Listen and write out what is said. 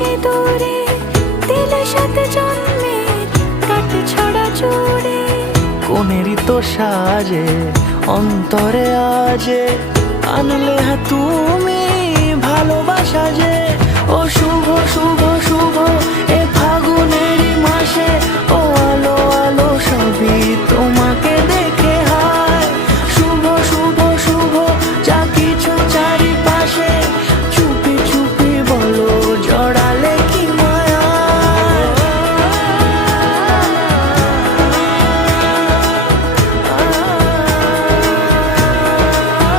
সিঁদুরে দিলে সাথে জন্মের কাট ছড়া জুড়ে। কোনেরই তো সাজে অন্তরে আজে আনলে তুমি ভালোবাসা যে। ও শুভ শুভ শুভ